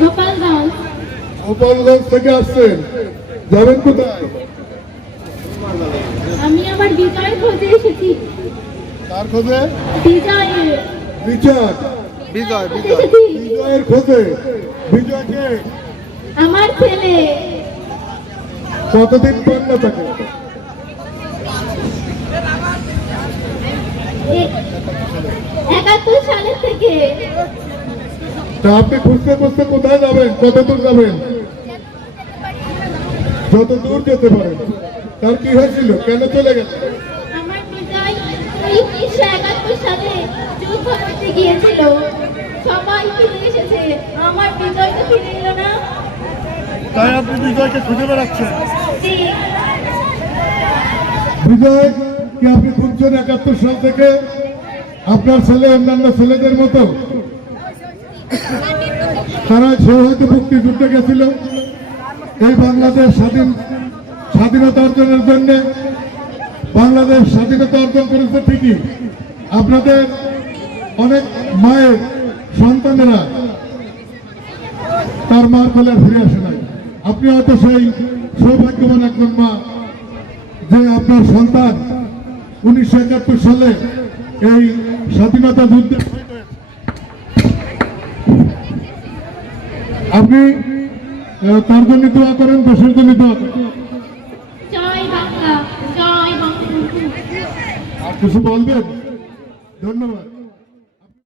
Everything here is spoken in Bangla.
গোপালগঞ্জ। গোপালগঞ্জ থেকে আসছেন, যাবেন কোথায়? আমি আমার বিজয় খোঁজে এসেছি। কার খোঁজে? বিজয়ের। বিজয়? বিজয়ের খোঁজে। বিজয় কে? আমার ছেলে। কতদিন পান না তাকে? 71 সালের থেকে। তা আপনি খুঁজতে খুঁজতে কোথায় যাবেন? কত দূর যাবেন? যত দূর যেতে পারেন। তার কি হয়েছিল? কেন চলে গেল? আমার বিজয় 1971 সালে যুদ্ধ করতে গিয়েছিল। সবাই ফিরে এসেছে, আমার বিজয় তো ফিরে এলো না। তাই আপনি বিজয়কে খুঁজে বেড়াচ্ছেন? জি। বিজয় কি আপনি খুঁজছেন 71 সাল থেকে? আপনার ছেলে অন্যান্য ছেলেদের মতো তারা সে হয়তো মুক্তিযুদ্ধে গেছিল এই বাংলাদেশ স্বাধীনতা অর্জনের জন্য। বাংলাদেশ স্বাধীনতা অর্জন করেছে ঠিকই, আপনাদের অনেক মায়ের সন্তানেরা তার মার কোলে ফিরে আসে নাই। আপনি হয়তো সেই সৌভাগ্যবান একজন মা যে আপনার সন্তান 1971 সালে এই স্বাধীনতা যুদ্ধে আপনি তার জন্য দোয়া করেন, দেশের জন্য দোয়া করেন। জয় বাংলা, জয় বঙ্গবন্ধু। আর কিছু বলবেন? ধন্যবাদ।